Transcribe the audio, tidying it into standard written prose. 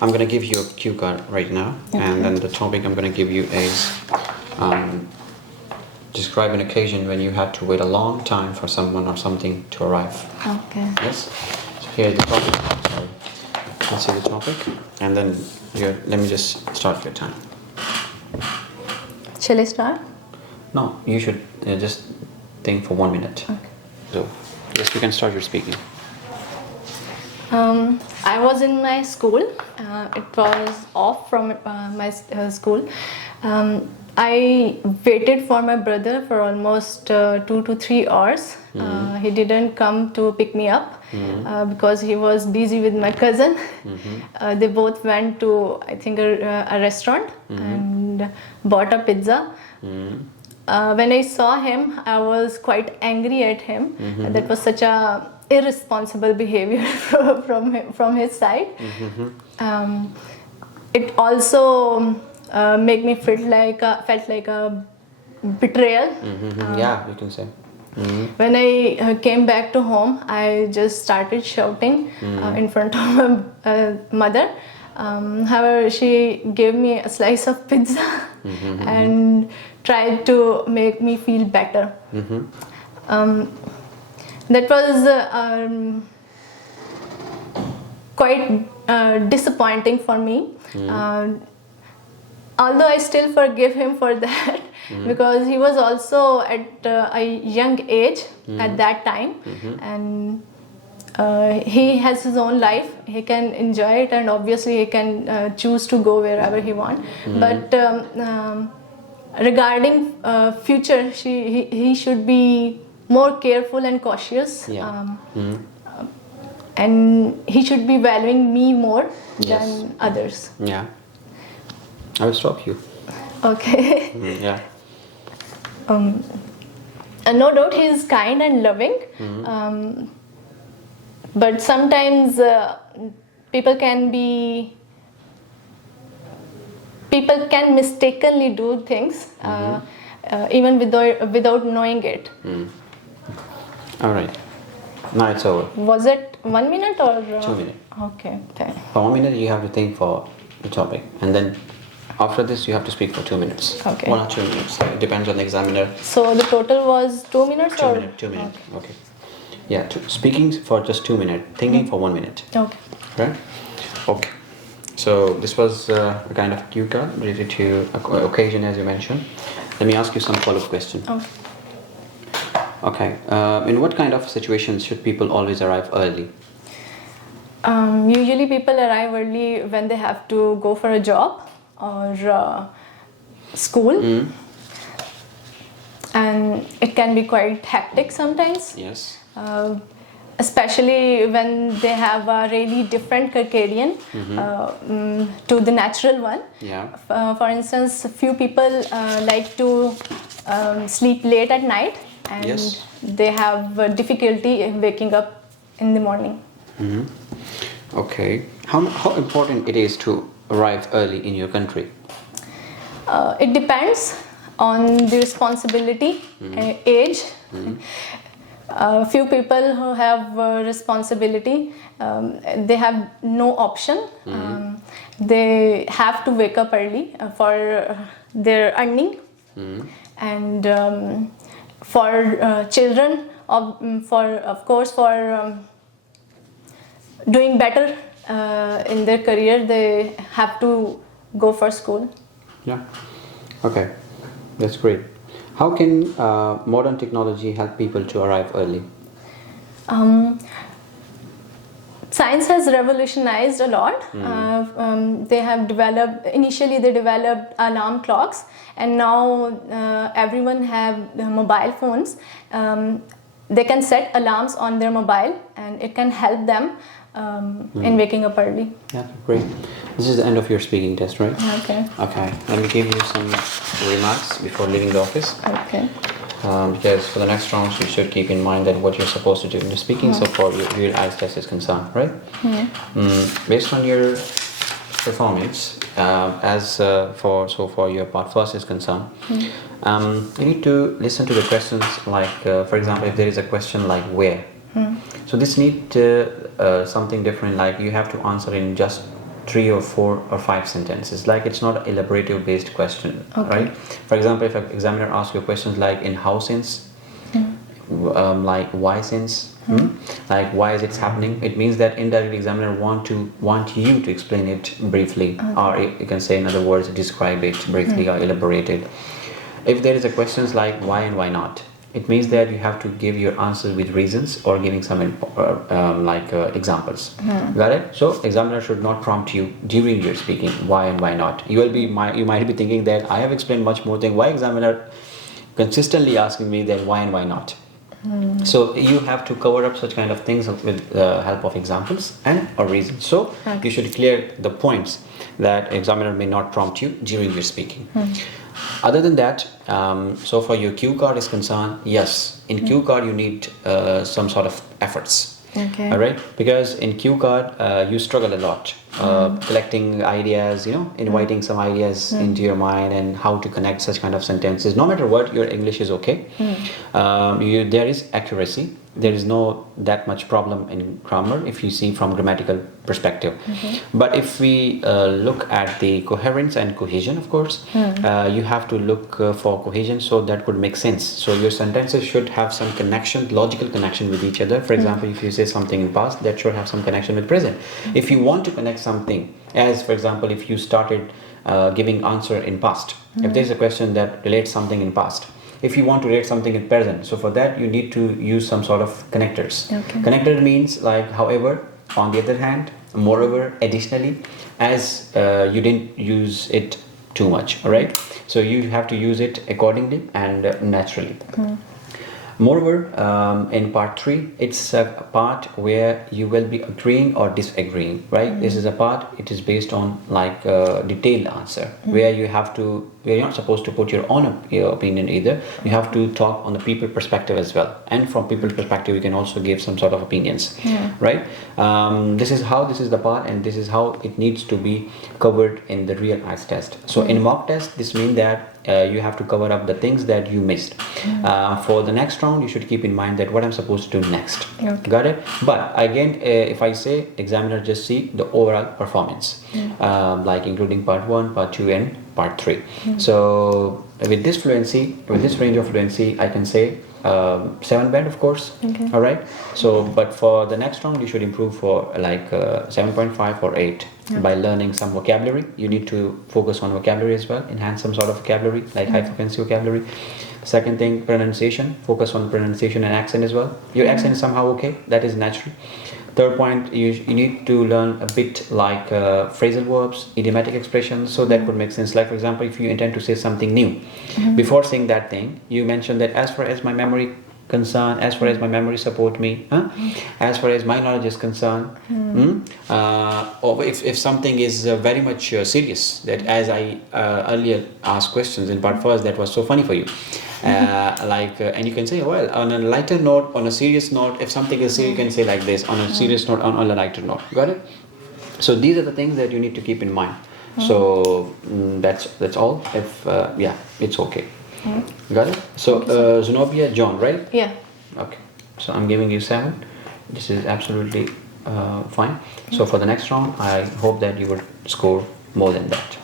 I'm going to give you a cue card right now, and then the topic I'm going to give you is describe an occasion when you had to wait a long time for someone or something to arrive. Okay. Yes? So here's the topic. Sorry. Let's see the topic, and then let me just start your time. Shall I start? No, you should just think for 1 minute. Okay. So, yes, you can start your speaking. I was in my school. It was off from my school. I waited for my brother for almost 2 to 3 hours. He didn't come to pick me up because he was busy with my cousin. They both went to, I think, a restaurant and bought a pizza. When I saw him, I was quite angry at him. That was such a irresponsible behavior from his side. It also made me felt like a betrayal. Yeah, you can say. When I came back to home, I just started shouting in front of my mother. However, she gave me a slice of pizza and tried to make me feel better. That was quite disappointing for me. Although I still forgive him for that because he was also at a young age at that time, and he has his own life. He can enjoy it, and obviously he can choose to go wherever he wants. But regarding future, he should be more careful and cautious. And he should be valuing me more than others. Yeah. I will stop you. Okay. Yeah. And no doubt he is kind and loving. But sometimes people can mistakenly do things even without knowing it. All right. Now it's over. Was it 1 minute or 2 minutes? Okay. Okay. For 1 minute, you have to think for the topic, and then after this, you have to speak for 2 minutes. Okay. 1 or 2 minutes. It depends on the examiner. So the total was 2 minutes 2 or? minutes. 2 minutes. Okay. Yeah. Speaking for just 2 minutes. Thinking for 1 minute. Okay. Right. Okay. So this was a kind of cue card related to occasion, as you mentioned. Let me ask you some follow-up question. Okay. Okay. In what kind of situations should people always arrive early? Usually people arrive early when they have to go for a job or school. And it can be quite hectic sometimes. Yes. Especially when they have a really different circadian to the natural one. Yeah. For instance, a few people like to sleep late at night, and Yes. they have difficulty in waking up in the morning. Okay. How important it is to arrive early in your country? It depends on the responsibility, age. A few people who have responsibility, they have no option. They have to wake up early for their earning, and for children, of course, for doing better in their career, they have to go for school. Yeah. Okay. That's great. How can modern technology help people to arrive early? Science has revolutionized a lot. Initially they developed alarm clocks, and now everyone have mobile phones. They can set alarms on their mobile, and it can help them in waking up early. Yeah, great. This is the end of your speaking test, right? Okay. Okay. Let me give you some remarks before leaving the office. Okay. Because for the next rounds, you should keep in mind that what you're supposed to do in the speaking so far your IELTS test is concerned, right? Based on your performance, for your part first is concerned, you need to listen to the questions like, for example, if there is a question like where. So this need something different, like you have to answer in just 3 or 4 or 5 sentences. Like it's not an elaborative based question, Okay. right? For example, if an examiner asks you questions like in how since, like why since, like why is it happening, it means that indirectly examiner want you to explain it briefly, or you can say in other words describe it briefly or elaborate it. If there is a questions like why and why not, it means that you have to give your answers with reasons or giving some examples. Got it? So examiner should not prompt you during your speaking why and why not. You might be thinking that I have explained much more thing. Why examiner consistently asking me that why and why not? So you have to cover up such kind of things with the help of examples and or reasons. So you should clear the points that examiner may not prompt you during your speaking. Other than that, so for your cue card is concerned, yes, in cue card you need some sort of efforts. Okay. All right, because in cue card you struggle a lot collecting ideas, inviting some ideas into your mind and how to connect such kind of sentences. No matter what, your English is okay. There is accuracy. There is no that much problem in grammar if you see from grammatical perspective. But if we look at the coherence and cohesion, of course, you have to look for cohesion, so that could make sense. So your sentences should have some connection, logical connection with each other. For example, if you say something in past, that should have some connection with present. If you want to connect something, as for example, if you started giving answer in past, if there is a question that relates something in past, if you want to relate something in present, so for that you need to use some sort of connectors. Connector means like however, on the other hand, moreover, additionally, as you didn't use it too much. All right, so you have to use it accordingly and naturally. Moreover, in part 3, it's a part where you will be agreeing or disagreeing, right? This is a part, it is based on like a detailed answer, where you're not supposed to put your own opinion either. You have to talk on the people perspective as well. And from people perspective, you can also give some sort of opinions, right? This is the part, and this is how it needs to be covered in the real IELTS test. So in mock test, this means that you have to cover up the things that you missed. For the next round, you should keep in mind that what I'm supposed to do next. Got it? But again, if I say examiner just see the overall performance, like including part 1, part 2 and part 3. So with this fluency, with this range of fluency, I can say 7 band, of course. All right. So but for the next round, you should improve for like 7.5 or 8 by learning some vocabulary. You need to focus on vocabulary as well, enhance some sort of vocabulary, like high frequency vocabulary. Second thing, pronunciation. Focus on pronunciation and accent as well. Your accent is somehow okay, that is natural. Third point, you need to learn a bit like phrasal verbs, idiomatic expressions, so that would make sense. Like for example, if you intend to say something new, before saying that thing, you mention that as far as my memory concerned, as far as my memory support me, as far as my knowledge is concerned, or if something is very much serious, that as I earlier asked questions in part 1 that was so funny for you, and you can say, well, on a lighter note, on a serious note, if something is serious, you can say like this, on a serious note, on a lighter note. Got it? So these are the things that you need to keep in mind. So that's all. If it's okay. Got it? So Zenobia, John, right? Yeah. Okay. So I'm giving you 7. This is absolutely fine. So for the next round, I hope that you would score more than that.